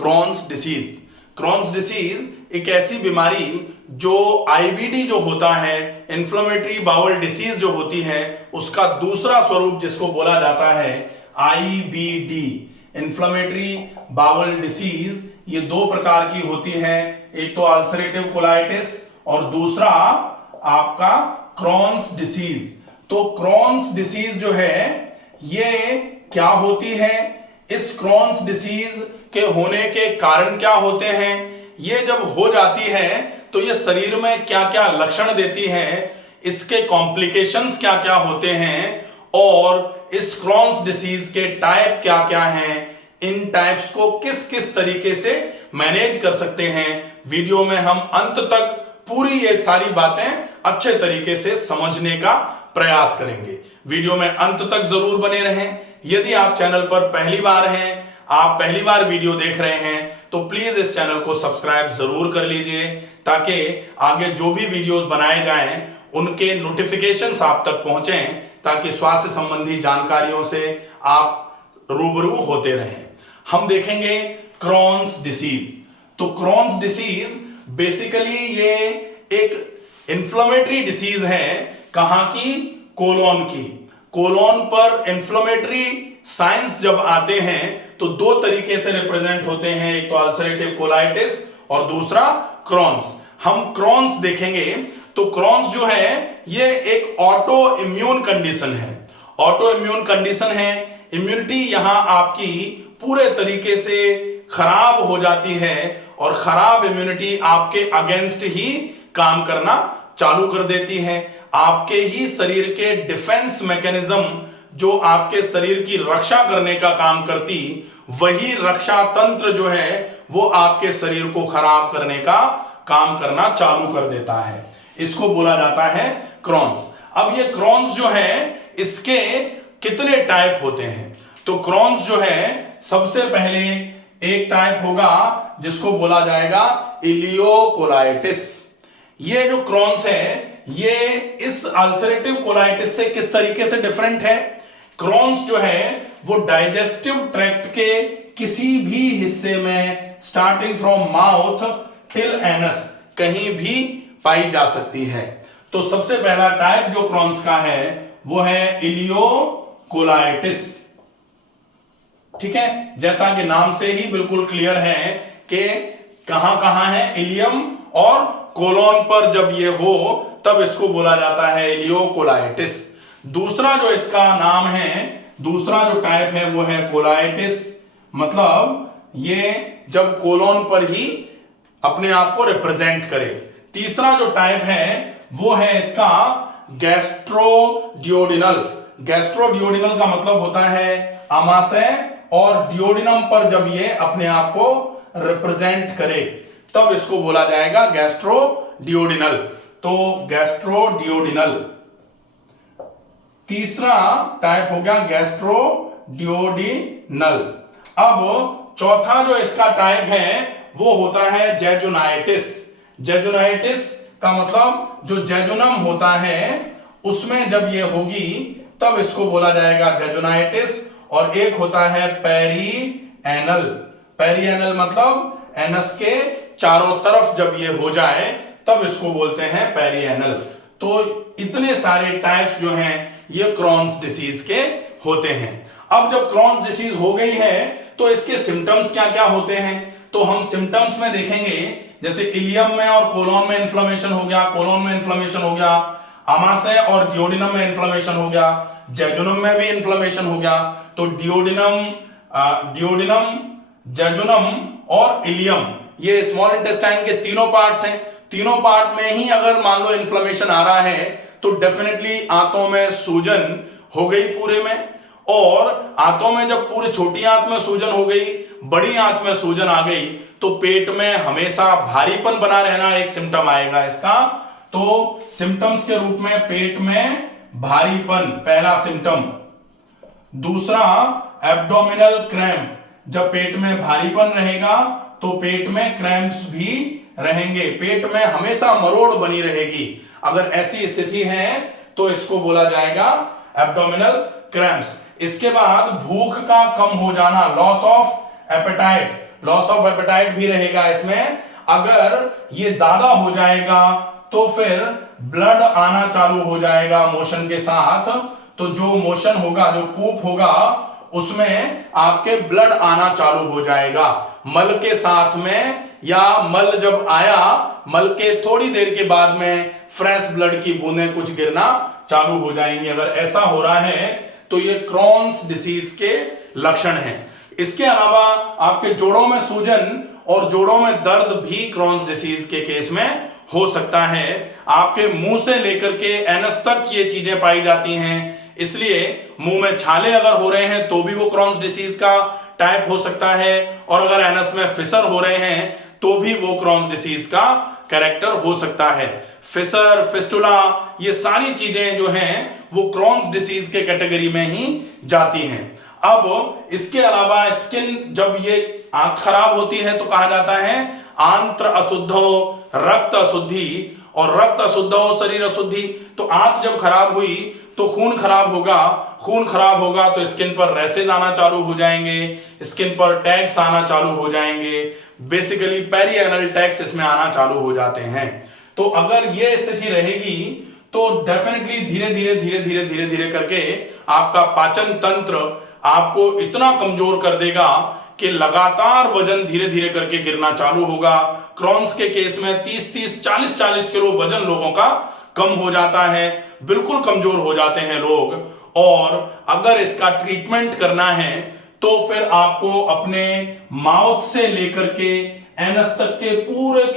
क्रॉन्स disease. क्रॉन्स disease एक ऐसी बीमारी जो आईबीडी जो होता है, इन्फ्लेमेटरी बाउल डिसीज जो होती है, उसका दूसरा स्वरूप जिसको बोला जाता है आईबीडी, इन्फ्लेमेटरी बाउल डिसीज। ये दो प्रकार की होती है, एक तो अल्सरेटिव कोलाइटिस और दूसरा आपका क्रॉन्स डिसीज। तो क्रॉन्स डिसीज जो है ये क्या होती है, इस क्रॉन्स डिसीज के होने के कारण क्या होते हैं, ये जब हो जाती है तो ये शरीर में क्या क्या लक्षण देती है, इसके कॉम्प्लिकेशंस क्या क्या होते हैं और इस क्रॉन्स डिसीज के टाइप क्या क्या हैं, इन टाइप्स को किस किस तरीके से मैनेज कर सकते हैं। वीडियो में हम अंत तक पूरी ये सारी बातें अच्छे तरीके से समझने का प्रयास करेंगे। वीडियो में अंत तक जरूर बने रहें। यदि आप चैनल पर पहली बार हैं, आप पहली बार वीडियो देख रहे हैं, तो प्लीज इस चैनल को सब्सक्राइब जरूर कर लीजिए ताकि आगे जो भी वीडियोस बनाए जाएं उनके नोटिफिकेशंस आप तक पहुंचें, ताकि स्वास्थ्य संबंधी जानकारियों से आप रूबरू होते रहें। हम देखेंगे क्रॉन्स डिसीज। तो क्रॉन्स डिसीज बेसिकली ये एक इंफ्लेमेटरी डिसीज है। कहां की? कोलोन की। कोलोन पर इंफ्लेमेटरी साइंस जब आते हैं तो दो तरीके से रिप्रेजेंट होते हैं, एक तो अल्सरेटिव कोलाइटिस और दूसरा क्रॉन्स। हम क्रॉन्स देखेंगे तो क्रॉन्स जो है ये एक ऑटो इम्यून कंडीशन है। ऑटो इम्यून कंडीशन है, इम्यूनिटी यहां आपकी पूरे तरीके से खराब हो जाती है और खराब इम्यूनिटी आपके अगेंस्ट ही काम करना चालू कर देती है। आपके ही शरीर के डिफेंस मैकेनिज्म जो आपके शरीर की रक्षा करने का काम करती, वही रक्षा तंत्र जो है वो आपके शरीर को खराब करने का काम करना चालू कर देता है। इसको बोला जाता है क्रॉन्स। अब ये क्रॉन्स जो है इसके कितने टाइप होते हैं? तो क्रॉन्स जो है सबसे पहले एक टाइप होगा जिसको बोला जाएगा इलियोकोलाइटिस। ये जो क्रॉन्स है ये इस अल्सरेटिव कोलाइटिस से किस तरीके से डिफरेंट है? क्रॉन्स जो है वो डाइजेस्टिव ट्रैक्ट के किसी भी हिस्से में starting from mouth till anus कहीं भी पाई जा सकती है। तो सबसे पहला टाइप जो क्रॉन्स का है वो है इलियोकोलाइटिस। ठीक है, जैसा कि नाम से ही बिल्कुल क्लियर है कि कहां कहां है, इलियम और कोलोन पर जब ये हो तब इसको बोला जाता है इलियोकोलाइटिस। दूसरा जो इसका नाम है, दूसरा जो टाइप है वो है कोलाइटिस, मतलब ये जब कोलोन पर ही अपने आप को रिप्रेजेंट करे। तीसरा जो टाइप है वो है इसका गैस्ट्रोडियोडिनल। गैस्ट्रोडियोडिनल का मतलब होता है आमाशय और डियोडिनम पर जब ये अपने आप को रिप्रेजेंट करे तब इसको बोला जाएगा गैस्ट्रोडियोडिनल। तो गैस्ट्रोडियोडिनल तीसरा टाइप हो गया, गैस्ट्रोडियोडिनल। अब चौथा जो इसका टाइप है वो होता है जेजुनाइटिस। जेजुनाइटिस का मतलब जो जेजुनम होता है उसमें जब ये होगी तब इसको बोला जाएगा जेजुनाइटिस। और एक होता है पेरिएनल। पेरिएनल मतलब एनस के चारों तरफ जब ये हो जाए तब इसको बोलते हैं पेरिएनल। तो इतने सारे टाइप्स जो हैं ये क्रॉन्स डिसीज के होते हैं। अब जब क्रॉन्स डिसीज हो गई है तो इसके सिम्टम्स क्या क्या होते हैं? तो हम सिम्टम्स में देखेंगे, जैसे इलियम में और कोलोन में इन्फ्लेमेशन हो गया, कोलोन में इन्फ्लेमेशन हो गया, आमाशय और डियोडिनम में इन्फ्लेमेशन हो गया, जेजुनम में भी इन्फ्लेमेशन हो गया। तो डियोडिनम, जेजुनम और इलियम ये स्मॉल इंटेस्टाइन के तीनों पार्ट्स हैं। तीनों पार्ट में ही अगर मान लो इन्फ्लेमेशन आ रहा है तो डेफिनेटली आंतों में सूजन हो गई पूरे में, और आंतों में जब पूरी छोटी आंत में सूजन हो गई, बड़ी आंत में सूजन आ गई, तो पेट में हमेशा भारीपन बना रहना एक सिम्टम आएगा इसका। तो सिम्टम्स के रूप में पेट में भारीपन पहला सिम्टम। दूसरा एब्डोमिनल क्रैम्प, जब पेट में भारीपन रहेगा तो पेट में क्रैम्प्स भी रहेंगे, पेट में हमेशा मरोड़ बनी रहेगी। अगर ऐसी स्थिति है तो इसको बोला जाएगा एब्डोमिनल क्रैम्प्स। इसके बाद भूख का कम हो जाना, loss of appetite. Loss of appetite भी रहेगा इसमें। अगर ये ज्यादा हो जाएगा तो फिर ब्लड आना चालू हो जाएगा मोशन के साथ। तो जो मोशन होगा, जो पूप होगा, उसमें आपके ब्लड आना चालू हो जाएगा मल के साथ में, या मल जब आया, मल के थोड़ी देर के बाद में फ्रेश ब्लड की बूंदें कुछ गिरना चालू हो जाएंगी। अगर ऐसा हो रहा है तो ये क्रॉन्स डिसीज के लक्षण हैं। इसके अलावा आपके जोड़ों में सूजन और जोड़ों में दर्द भी क्रॉन्स डिसीज के केस में हो सकता है। आपके मुंह से लेकर के एनस तक ये चीजें पाई जाती हैं, इसलिए मुंह में छाले अगर हो रहे हैं तो भी वो क्रॉन्स डिसीज का टाइप हो सकता है, और अगर एनस में फिसर हो रहे हैं तो भी वो क्रॉन्स डिसीज का कैरेक्टर हो सकता है। फिसर, फिस्टुला, ये सारी चीजें जो हैं वो क्रॉन्स डिसीज के कैटेगरी में ही जाती हैं। अब इसके अलावा स्किन, जब ये आंत खराब होती है तो कहा जाता है आंत्र अशुद्धो, रक्त अशुद्धि, और रक्त अशुद्धो शरीर अशुद्धि। तो आंत जब खराब हुई तो खून खराब होगा, खून खराब होगा तो स्किन पर रैसेज आना चालू हो जाएंगे, स्किन पर टैग्स आना चालू हो जाएंगे, बेसिकली पेरिएनल टैग्स इसमें आना चालू हो जाते हैं। तो अगर ये स्थिति रहेगी तो डेफिनेटली धीरे धीरे धीरे धीरे धीरे धीरे करके आपका पाचन तंत्र आपको इतना कमजोर कर देगा कि लगातार वजन धीरे धीरे करके गिरना चालू होगा। क्रॉन्स के केस में 30-30, 40-40 किलो वजन लोगों का कम हो जाता है, बिल्कुल कमजोर हो जाते हैं लोग। और अगर इसका ट्रीटमेंट करना है तो फिर आपको अपने माउथ से लेकर के एनस तक के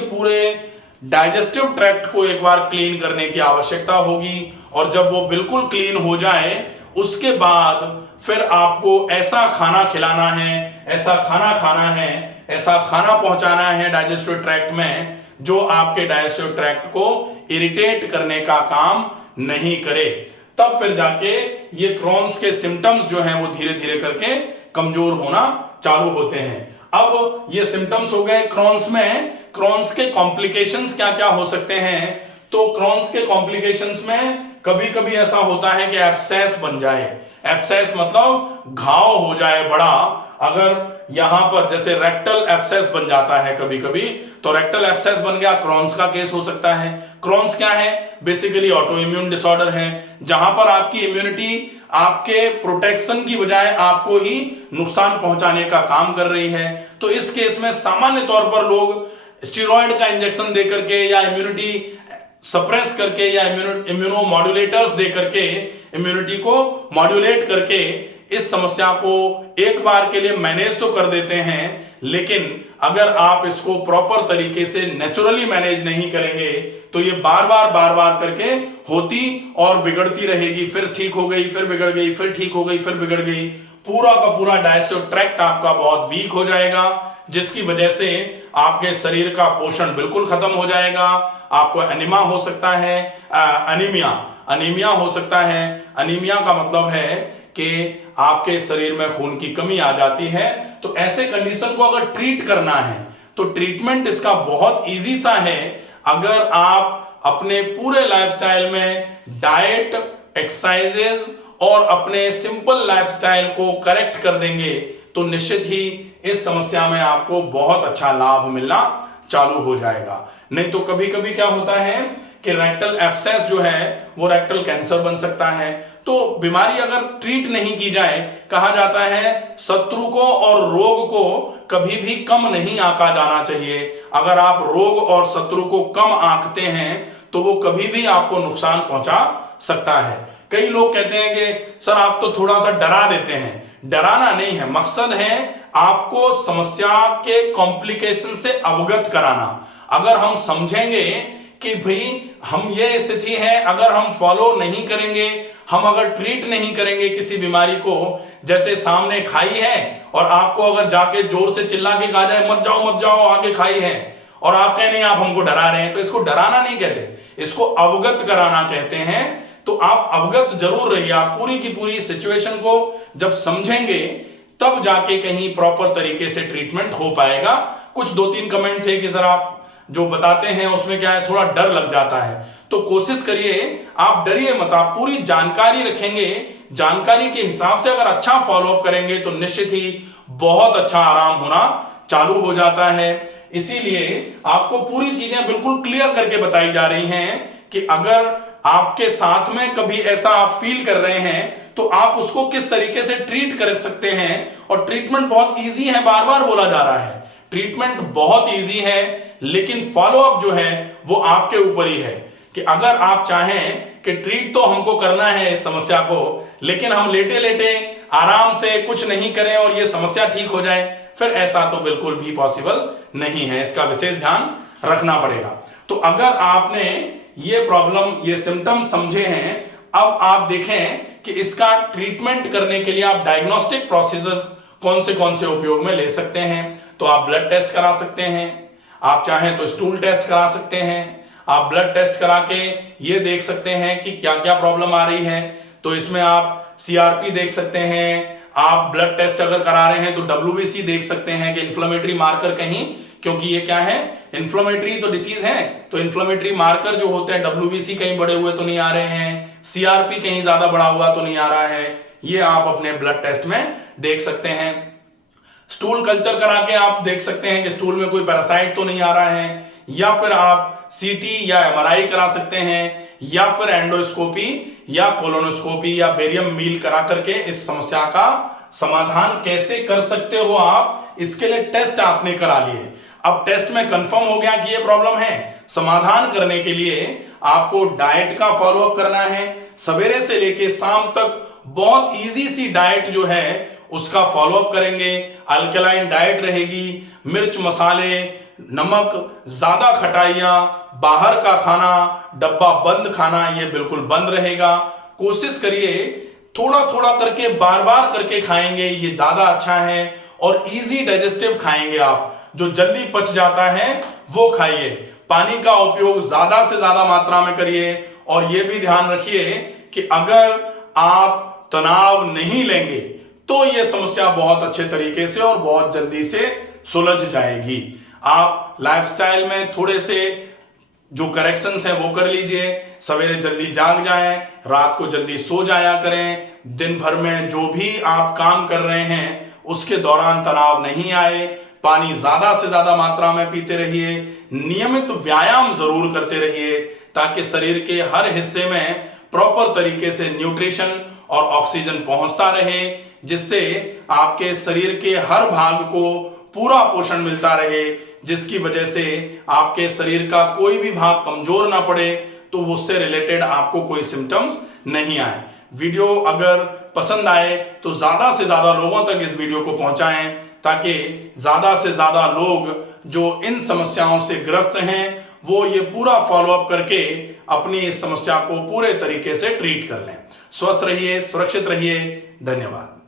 पूरे डाइजेस्टिव ट्रैक्ट को एक बार क्लीन करने की आवश्यकता होगी। और जब वो बिल्कुल क्लीन हो जाए उसके बाद फिर आपको ऐसा खाना खिलाना है, ऐसा खाना खाना है, ऐसा खाना पहुंचाना है डाइजेस्टिव ट्रैक्ट में जो आपके डाइजेस्टिव ट्रैक्ट को इरिटेट करने का काम नहीं करे। तब फिर जाके ये क्रॉन्स के सिम्टम्स जो हैं वो धीरे धीरे करके कमजोर होना चालू होते हैं। अब ये सिम्टम्स हो गए क्रॉन्स में। क्रॉन्स के कॉम्प्लिकेशंस क्या क्या हो सकते हैं? तो क्रॉन्स के कॉम्प्लिकेशंस में कभी कभी ऐसा होता है कि एब्सेस बन जाए। एब्सेस मतलब घाव हो जाए बड़ा। अगर यहां पर जैसे रेक्टल एब्सेस बन जाता है कभी कभी, तो रेक्टल एब्सेस बन गया, क्रॉन्स का केस हो सकता है। क्रॉन्स क्या है? बेसिकली ऑटो इम्यून डिसऑर्डर है, जहां पर आपकी इम्यूनिटी आपके प्रोटेक्शन की बजाय आपको ही नुकसान पहुंचाने का काम कर रही है। तो इस केस में सामान्य तौर पर लोग स्टेरॉइड का इंजेक्शन दे करके या इम्यूनिटी सप्रेस करके या इम्यूनो मॉड्यूलेटर्स दे करके इम्यूनिटी को मॉड्यूलेट करके इस समस्या को एक बार के लिए मैनेज तो कर देते हैं, लेकिन अगर आप इसको प्रॉपर तरीके से नेचुरली मैनेज नहीं करेंगे तो ये बार बार करके होती और बिगड़ती रहेगी। फिर ठीक हो गई, फिर बिगड़ गई, फिर ठीक हो गई, फिर बिगड़ गई। पूरा का पूरा डाइजेस्टिव ट्रैक्ट आपका बहुत वीक हो जाएगा, जिसकी वजह से आपके शरीर का पोषण बिल्कुल खत्म हो जाएगा। आपको एनीमिया हो सकता है, अनीमिया हो सकता है। अनीमिया का मतलब है कि आपके शरीर में खून की कमी आ जाती है। तो ऐसे कंडीशन को अगर ट्रीट करना है तो ट्रीटमेंट इसका बहुत इजी सा है। अगर आप अपने पूरे लाइफस्टाइल में डाइट, एक्सरसाइजेज और अपने सिंपल लाइफस्टाइल को करेक्ट कर देंगे तो निश्चित ही इस समस्या में आपको बहुत अच्छा लाभ मिलना चालू हो जाएगा। नहीं तो कभी कभी क्या होता है कि रेक्टल एब्सेस जो है वो रेक्टल कैंसर बन सकता है। तो बीमारी अगर ट्रीट नहीं की जाए, कहा जाता है शत्रु को और रोग को कभी भी कम नहीं आंका जाना चाहिए। अगर आप रोग और शत्रु को कम आंकते हैं तो वो कभी भी आपको नुकसान पहुंचा सकता है। कई लोग कहते हैं कि सर आप तो थोड़ा सा डरा देते हैं। डराना नहीं है, मकसद है आपको समस्या के कॉम्प्लिकेशन से अवगत कराना। अगर हम समझेंगे कि भाई हम ये स्थिति है, अगर हम फॉलो नहीं करेंगे, हम अगर ट्रीट नहीं करेंगे किसी बीमारी को, जैसे सामने खाई है और आपको अगर जाके जोर से चिल्ला के कहा जाए मत जाओ आगे खाई है, और आप कहें नहीं आप हमको डरा रहे हैं, तो इसको डराना नहीं कहते, इसको अवगत कराना कहते हैं। तो आप अवगत जरूर रहिए। आप पूरी की पूरी सिचुएशन को जब समझेंगे तब जाके कहीं प्रॉपर तरीके से ट्रीटमेंट हो पाएगा। कुछ 2-3 कमेंट थे कि सर आप जो बताते हैं उसमें क्या है, थोड़ा डर लग जाता है। तो कोशिश करिए, आप डरिए मत, आप पूरी जानकारी रखेंगे, जानकारी के हिसाब से अगर अच्छा फॉलोअप करेंगे तो निश्चित ही बहुत अच्छा आराम होना चालू हो जाता है। इसीलिए आपको पूरी चीजें बिल्कुल क्लियर करके बताई जा रही हैं कि अगर आपके साथ में कभी ऐसा आप फील कर रहे हैं तो आप उसको किस तरीके से ट्रीट कर सकते हैं। और ट्रीटमेंट बहुत इजी है, बार बार बोला जा रहा है ट्रीटमेंट बहुत इजी है, लेकिन फॉलोअप जो है वो आपके ऊपर ही है कि अगर आप चाहें कि ट्रीट तो हमको करना है इस समस्या को, लेकिन हम लेटे लेटे आराम से कुछ नहीं करें और ये समस्या ठीक हो जाए, फिर ऐसा तो बिल्कुल भी पॉसिबल नहीं है। इसका विशेष ध्यान रखना पड़ेगा। तो अगर आपने ये प्रॉब्लम, ये सिम्टम्स समझे हैं, अब आप देखें कि इसका ट्रीटमेंट करने के लिए आप डायग्नोस्टिक प्रोसीजर्स कौन से उपयोग में ले सकते हैं। तो आप ब्लड टेस्ट करा सकते हैं, आप चाहें तो स्टूल टेस्ट करा सकते हैं, आप ब्लड टेस्ट करा के ये देख सकते हैं कि क्या क्या प्रॉब्लम आ रही है। तो इसमें आप CRP देख सकते हैं, आप ब्लड टेस्ट अगर करा रहे हैं तो WBC देख सकते हैं कि इन्फ्लेमेटरी मार्कर कहीं, क्योंकि ये क्या है, इन्फ्लेमेटरी तो डिसीज है, तो इन्फ्लेमेटरी मार्कर जो होते हैं WBC कहीं बढ़े हुए तो नहीं आ रहे हैं, CRP कहीं ज्यादा बढ़ा हुआ तो नहीं आ रहा है, ये आप अपने ब्लड टेस्ट में देख सकते हैं। स्टूल कल्चर करा के आप देख सकते हैं कि स्टूल में कोई पैरासाइट तो नहीं आ रहा है, या फिर आप CT या MRI करा सकते हैं, या फिर एंडोस्कोपी या कोलोनोस्कोपी या बेरियम मील करा करके इस समस्या का समाधान कैसे कर सकते हो आप, इसके लिए टेस्ट आपने करा लिए। अब टेस्ट में कंफर्म हो गया कि ये प्रॉब्लम है। समाधान करने के लिए आपको डाइट का फॉलोअप करना है, सवेरे से लेके शाम तक बहुत इजी सी डाइट जो है उसका फॉलोअप करेंगे। अल्कलाइन डाइट रहेगी, मिर्च मसाले, नमक, ज्यादा खटाइयां, बाहर का खाना, डब्बा बंद खाना, ये बिल्कुल बंद रहेगा। कोशिश करिए थोड़ा थोड़ा करके, बार बार करके खाएंगे, ये ज्यादा अच्छा है। और इजी डाइजेस्टिव खाएंगे आप, जो जल्दी पच जाता है वो खाइए। पानी का उपयोग ज्यादा से ज्यादा मात्रा में करिए। और ये भी ध्यान रखिए कि अगर आप तनाव नहीं लेंगे तो ये समस्या बहुत अच्छे तरीके से और बहुत जल्दी से सुलझ जाएगी। आप लाइफस्टाइल में थोड़े से जो करेक्शंस हैं वो कर लीजिए। सवेरे जल्दी जाग जाएं, रात को जल्दी सो जाया करें। दिन भर में जो भी आप काम कर रहे हैं उसके दौरान तनाव नहीं आए। पानी ज्यादा से ज्यादा मात्रा में पीते रहिए। नियमित व्यायाम जरूर करते रहिए ताकि शरीर के हर हिस्से में प्रॉपर तरीके से न्यूट्रिशन और ऑक्सीजन पहुंचता रहे, जिससे आपके शरीर के हर भाग को पूरा पोषण मिलता रहे, जिसकी वजह से आपके शरीर का कोई भी भाग कमजोर ना पड़े, तो उससे रिलेटेड आपको कोई सिम्टम्स नहीं आए। वीडियो अगर पसंद आए तो ज्यादा से ज्यादा लोगों तक इस वीडियो को पहुंचाएं, ताकि ज्यादा से ज्यादा लोग जो इन समस्याओं से ग्रस्त हैं वो ये पूरा फॉलोअप करके अपनी इस समस्या को पूरे तरीके से ट्रीट कर लें। स्वस्थ रहिए, सुरक्षित रहिए। धन्यवाद।